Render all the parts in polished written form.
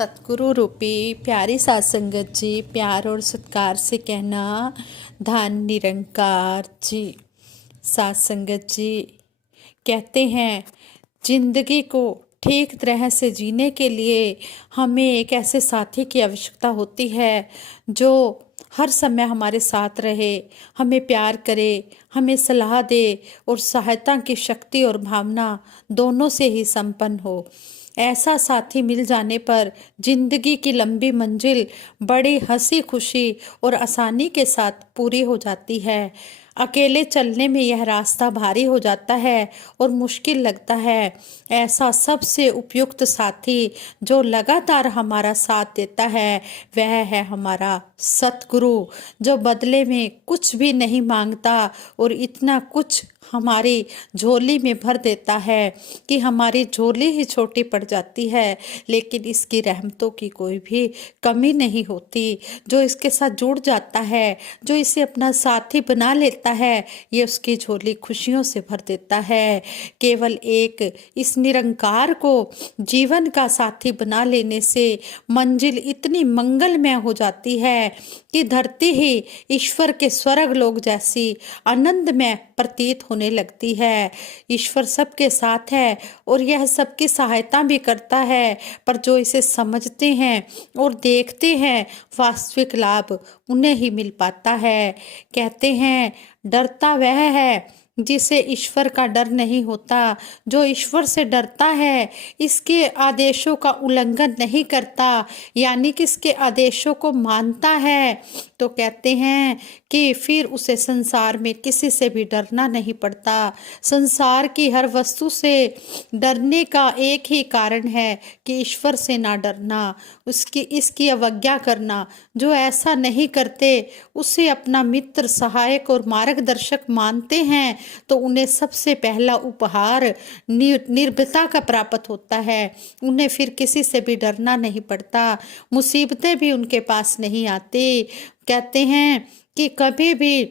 सतगुरु रूपी प्यारी सात संगत जी, प्यार और सत्कार से कहना धन निरंकार जी। सात संगत जी कहते हैं, जिंदगी को ठीक तरह से जीने के लिए हमें एक ऐसे साथी की आवश्यकता होती है जो हर समय हमारे साथ रहे, हमें प्यार करे, हमें सलाह दे और सहायता की शक्ति और भावना दोनों से ही संपन्न हो। ऐसा साथी मिल जाने पर जिंदगी की लंबी मंजिल बड़ी हंसी खुशी और आसानी के साथ पूरी हो जाती है। अकेले चलने में यह रास्ता भारी हो जाता है और मुश्किल लगता है। ऐसा सबसे उपयुक्त साथी जो लगातार हमारा साथ देता है वह है हमारा सतगुरु, जो बदले में कुछ भी नहीं मांगता और इतना कुछ हमारी झोली में भर देता है कि हमारी झोली ही छोटी पड़ जाती है, लेकिन इसकी रहमतों की कोई भी कमी नहीं होती। जो इसके साथ जुड़ जाता है, जो इसे अपना साथी बना लेता है, ये उसकी झोली खुशियों से भर देता है। केवल एक इस निरंकार को जीवन का साथी बना लेने से मंजिल इतनी मंगलमय हो जाती है कि धरती ही ईश्वर के स्वर्ग लोक जैसी आनंदमय प्रतीत होने लगती है। ईश्वर सबके साथ है और यह सबकी सहायता भी करता है, पर जो इसे समझते हैं और देखते हैं वास्तविक लाभ उन्हें ही मिल पाता है। कहते हैं, डरता वह है जिसे ईश्वर का डर नहीं होता। जो ईश्वर से डरता है, इसके आदेशों का उल्लंघन नहीं करता, यानी कि इसके आदेशों को मानता है, तो कहते हैं कि फिर उसे संसार में किसी से भी डरना नहीं पड़ता। संसार की हर वस्तु से डरने का एक ही कारण है कि ईश्वर से ना डरना, इसकी अवज्ञा करना। जो ऐसा नहीं करते उसे अपना मित्र, सहायक और मार्गदर्शक मानते हैं, तो उन्हें सबसे पहला उपहार निर्भयता का प्राप्त होता है। उन्हें फिर किसी से भी डरना नहीं पड़ता, मुसीबतें भी उनके पास नहीं आती। कहते हैं कि कभी भी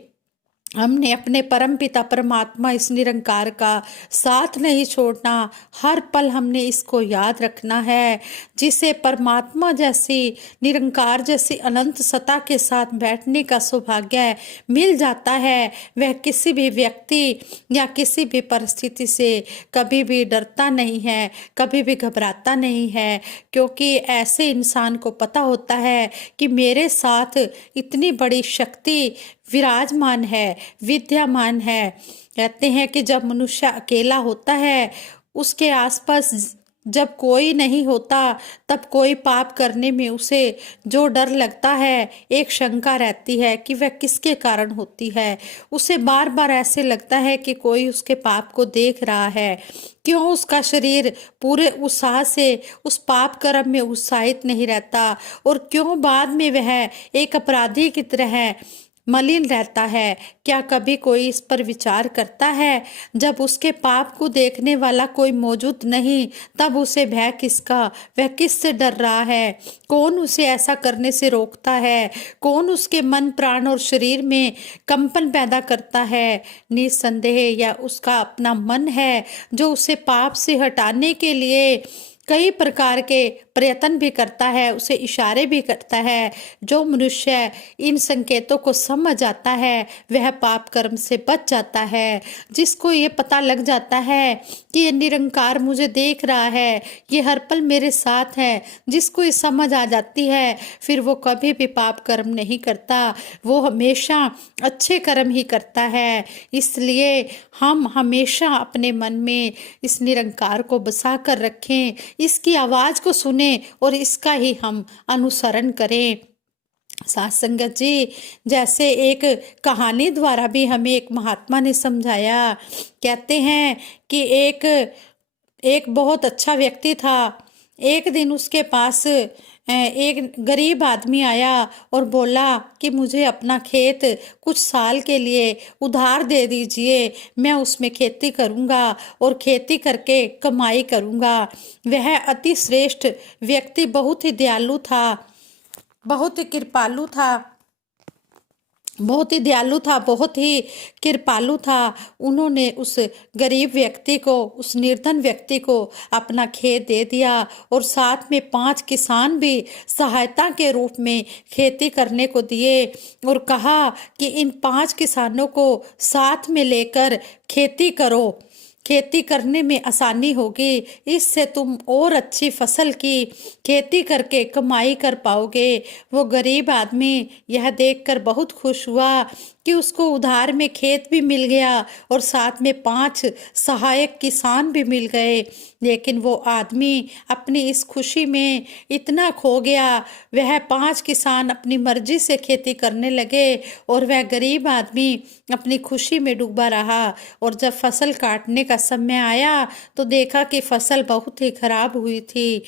हमने अपने परमपिता परमात्मा इस निरंकार का साथ नहीं छोड़ना। हर पल हमने इसको याद रखना है। जिसे परमात्मा जैसी, निरंकार जैसी अनंत सत्ता के साथ बैठने का सौभाग्य मिल जाता है, वह किसी भी व्यक्ति या किसी भी परिस्थिति से कभी भी डरता नहीं है, कभी भी घबराता नहीं है, क्योंकि ऐसे इंसान को पता होता है कि मेरे साथ इतनी बड़ी शक्ति विराजमान है, विद्यमान है। कहते हैं कि जब मनुष्य अकेला होता है, उसके आसपास जब कोई नहीं होता, तब कोई पाप करने में उसे जो डर लगता है, एक शंका रहती है कि वह किसके कारण होती है। उसे बार बार ऐसे लगता है कि कोई उसके पाप को देख रहा है। क्यों उसका शरीर पूरे उत्साह से उस पाप कर्म में उत्साहित नहीं रहता, और क्यों बाद में वह एक अपराधी की तरह मलिन रहता है। क्या कभी कोई इस पर विचार करता है? जब उसके पाप को देखने वाला कोई मौजूद नहीं, तब उसे भय किसका? वह किससे डर रहा है? कौन उसे ऐसा करने से रोकता है? कौन उसके मन, प्राण और शरीर में कंपन पैदा करता है? निसंदेह यह उसका अपना मन है, जो उसे पाप से हटाने के लिए कई प्रकार के प्रयत्न भी करता है, उसे इशारे भी करता है। जो मनुष्य इन संकेतों को समझ जाता है, वह पाप कर्म से बच जाता है। जिसको ये पता लग जाता है कि ये निरंकार मुझे देख रहा है, ये हर पल मेरे साथ है, जिसको ये समझ आ जाती है, फिर वो कभी भी पाप कर्म नहीं करता, वो हमेशा अच्छे कर्म ही करता है। इसलिए हम हमेशा अपने मन में इस निरंकार को बसा कर रखें, इसकी आवाज को सुने और इसका ही हम अनुसरण करें। साथ संगत जी, जैसे एक कहानी द्वारा भी हमें एक महात्मा ने समझाया। कहते हैं कि एक बहुत अच्छा व्यक्ति था। एक दिन उसके पास एक गरीब आदमी आया और बोला कि मुझे अपना खेत कुछ साल के लिए उधार दे दीजिए, मैं उसमें खेती करूँगा और खेती करके कमाई करूँगा। वह अति श्रेष्ठ व्यक्ति बहुत ही दयालु था, बहुत ही कृपालु था। बहुत ही दयालु था, बहुत ही कृपालु था। उन्होंने उस गरीब व्यक्ति को, उस निर्धन व्यक्ति को अपना खेत दे दिया और साथ में 5 किसान भी सहायता के रूप में खेती करने को दिए और कहा कि इन 5 किसानों को साथ में लेकर खेती करो, खेती करने में आसानी होगी, इससे तुम और अच्छी फसल की खेती करके कमाई कर पाओगे। वो गरीब आदमी यह देखकर बहुत खुश हुआ कि उसको उधार में खेत भी मिल गया और साथ में 5 सहायक किसान भी मिल गए। लेकिन वो आदमी अपनी इस खुशी में इतना खो गया, वह 5 किसान अपनी मर्जी से खेती करने लगे और वह गरीब आदमी अपनी खुशी में डूबा रहा। और जब फसल काटने का समय आया तो देखा कि फसल बहुत ही खराब हुई थी।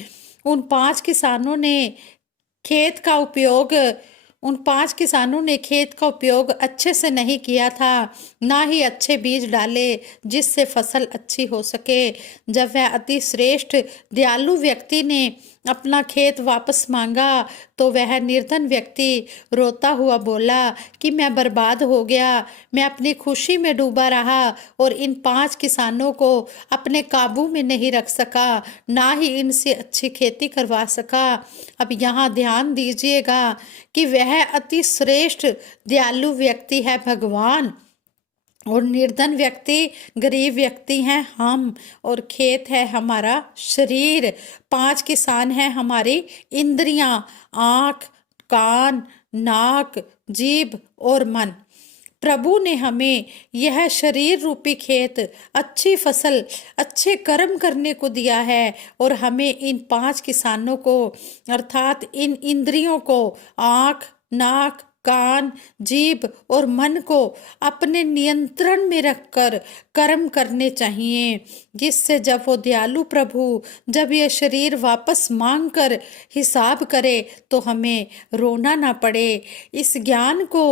उन 5 किसानों ने खेत का उपयोग उन 5 किसानों ने खेत का उपयोग अच्छे से नहीं किया था, ना ही अच्छे बीज डाले जिससे फसल अच्छी हो सके। जब वह अति श्रेष्ठ दयालु व्यक्ति ने अपना खेत वापस मांगा तो वह निर्धन व्यक्ति रोता हुआ बोला कि मैं बर्बाद हो गया, मैं अपनी खुशी में डूबा रहा और इन 5 किसानों को अपने काबू में नहीं रख सका, ना ही इनसे अच्छी खेती करवा सका। अब यहाँ ध्यान दीजिएगा कि वह अति श्रेष्ठ दयालु व्यक्ति है भगवान और निर्धन व्यक्ति, गरीब व्यक्ति हैं हम, और खेत है हमारा शरीर। 5 किसान हैं हमारी इंद्रियां, आँख, कान, नाक, जीभ और मन। प्रभु ने हमें यह शरीर रूपी खेत, अच्छी फसल, अच्छे कर्म करने को दिया है और हमें इन 5 किसानों को अर्थात इन इंद्रियों को, आँख, नाक, कान, जीभ और मन को अपने नियंत्रण में रखकर कर्म करने चाहिए, जिससे जब वो दयालु प्रभु जब ये शरीर वापस मांग कर हिसाब करे तो हमें रोना ना पड़े। इस ज्ञान को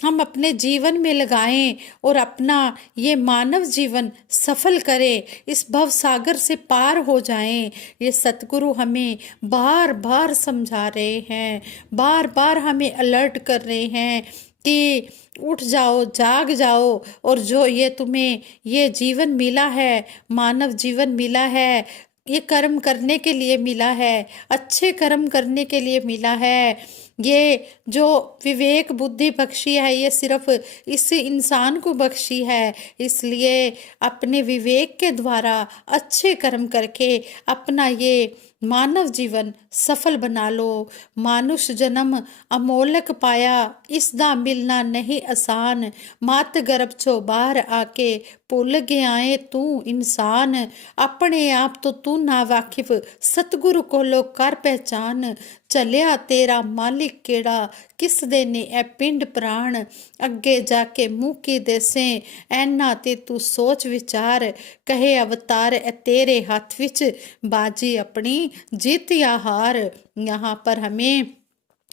हम अपने जीवन में लगाएं और अपना ये मानव जीवन सफल करें, इस भव सागर से पार हो जाएं। ये सतगुरु हमें बार बार समझा रहे हैं, बार बार हमें अलर्ट कर रहे हैं कि उठ जाओ, जाग जाओ, और जो ये तुम्हें ये जीवन मिला है, मानव जीवन मिला है, ये कर्म करने के लिए मिला है, अच्छे कर्म करने के लिए मिला है। ये जो विवेक बुद्धि बख्शी है ये सिर्फ इस इंसान को बख्शी है, इसलिए अपने विवेक के द्वारा अच्छे कर्म करके अपना ये मानव जीवन सफल बना लो। मानुष जन्म अमोलक पाया, इसदा मिलना नहीं आसान, मात गर्भ चो बाहर आके भुल गया तू इंसान, अपने आप तो तू ना वाकिफ, सतगुरु कोलों कर पहचान, चलिया तेरा मालिक केड़ा, किस दे ने ए पिंड प्राण, अगे जाके मुँह की देसे, ऐना ते तू सोच विचार, कहे अवतार ए तेरे हाथ विच, बाजी अपनी जीत या हार। यहाँ पर हमें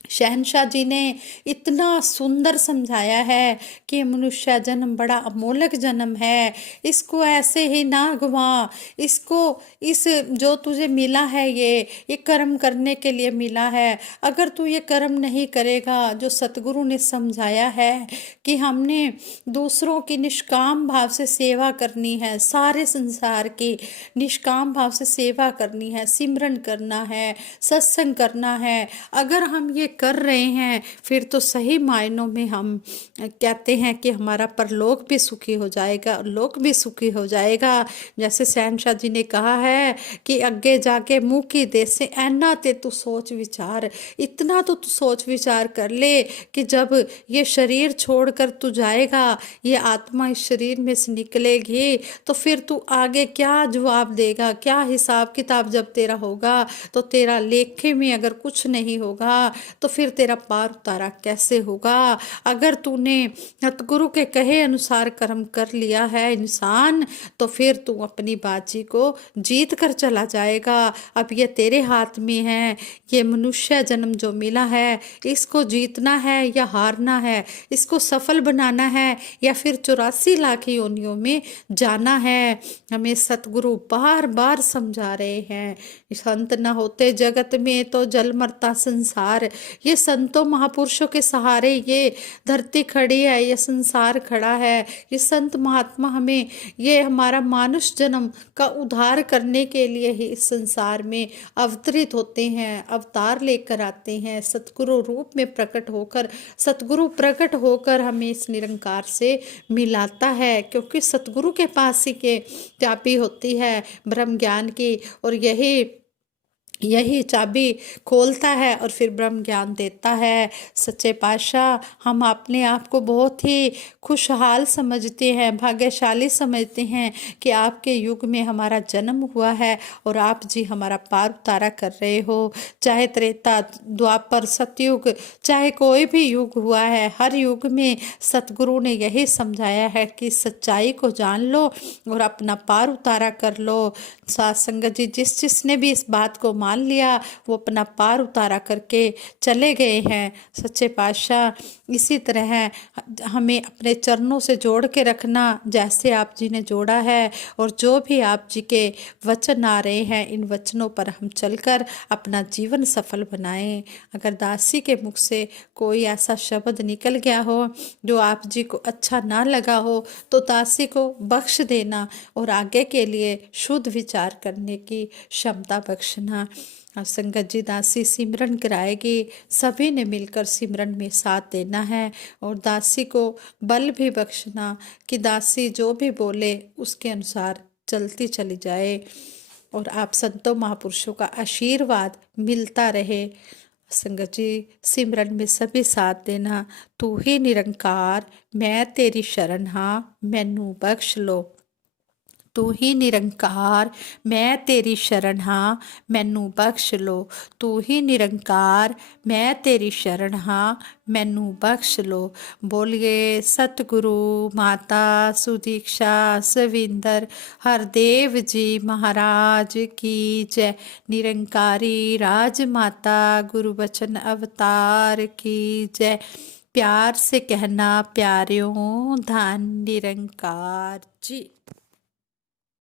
शहनशाह जी ने इतना सुंदर समझाया है कि मनुष्य जन्म बड़ा अमोलक जन्म है, इसको ऐसे ही ना गवा, इसको इस जो तुझे मिला है ये कर्म करने के लिए मिला है। अगर तू ये कर्म नहीं करेगा जो सतगुरु ने समझाया है कि हमने दूसरों की निष्काम भाव से सेवा करनी है, सारे संसार की निष्काम भाव से सेवा करनी है, सिमरन करना है, सत्संग करना है, अगर हम ये कर रहे हैं फिर तो सही मायनों में हम कहते हैं कि हमारा परलोक भी सुखी हो जाएगा, लोक भी सुखी हो जाएगा। जैसे शहनशाह जी ने कहा है कि अगे जाके मुँह की देश से ऐना ते तू सोच विचार, इतना तो तू सोच विचार कर ले कि जब ये शरीर छोड़कर तू जाएगा, ये आत्मा इस शरीर में से निकलेगी तो फिर तू आगे क्या जवाब देगा, क्या हिसाब किताब जब तेरा होगा, तो तेरा लेखे में अगर कुछ नहीं होगा तो फिर तेरा पार उतारा कैसे होगा। अगर तूने सतगुरु के कहे अनुसार कर्म कर लिया है इंसान, तो फिर तू अपनी बाजी को जीत कर चला जाएगा। अब ये तेरे हाथ में है, ये मनुष्य जन्म जो मिला है इसको जीतना है या हारना है, इसको सफल बनाना है या फिर 84 लाख योनियों में जाना है। हमें सतगुरु बार बार समझा रहे हैं, संत न होते जगत में तो जल मरता संसार, ये संतों महापुरुषों के सहारे ये धरती खड़ी है, ये संसार खड़ा है। ये संत महात्मा हमें ये हमारा मानुष जन्म का उद्धार करने के लिए ही इस संसार में अवतरित होते हैं, अवतार लेकर आते हैं, सतगुरु रूप में प्रकट होकर, सतगुरु प्रकट होकर हमें इस निरंकार से मिलाता है। क्योंकि सतगुरु के पास ही के चाबी होती है ब्रह्म ज्ञान की, और यही चाबी खोलता है और फिर ब्रह्म ज्ञान देता है। सच्चे पातशाह, हम अपने आप को बहुत ही खुशहाल समझते हैं, भाग्यशाली समझते हैं कि आपके युग में हमारा जन्म हुआ है और आप जी हमारा पार उतारा कर रहे हो। चाहे त्रेता, द्वापर, सतयुग, चाहे कोई भी युग हुआ है, हर युग में सतगुरु ने यही समझाया है कि सच्चाई को जान लो और अपना पार उतारा कर लो। साथ संगत जी, जिसने भी इस बात को मान लिया वो अपना पार उतारा करके चले गए हैं। सच्चे पातशाह, इसी तरह हमें अपने चरणों से जोड़ के रखना जैसे आप जी ने जोड़ा है, और जो भी आप जी के वचन आ रहे हैं इन वचनों पर हम चलकर अपना जीवन सफल बनाएं। अगर दासी के मुख से कोई ऐसा शब्द निकल गया हो जो आप जी को अच्छा ना लगा हो तो दासी को बख्श देना और आगे के लिए शुद्ध विचार करने की क्षमता बख्शना। संगत जी, दासी सिमरन कराएगी, सभी ने मिलकर सिमरन में साथ देना है और दासी को बल भी बख्शना कि दासी जो भी बोले उसके अनुसार चलती चली जाए और आप संतों महापुरुषों का आशीर्वाद मिलता रहे। संगत जी, सिमरन में सभी साथ देना। तू ही निरंकार, मैं तेरी शरण हाँ, मैनू बख्श लो। तू ही निरंकार, मैं तेरी शरण हाँ, मैनू बख्श लो। तू ही निरंकार, मैं तेरी शरण हाँ, मैनू बख्श लो। बोलिए सतगुरु माता सुदीक्षा सविंदर हरदेव जी महाराज की जय। निरंकारी राजमाता गुरु वचन अवतार की जय। प्यार से कहना प्यारियों, धन निरंकार जी।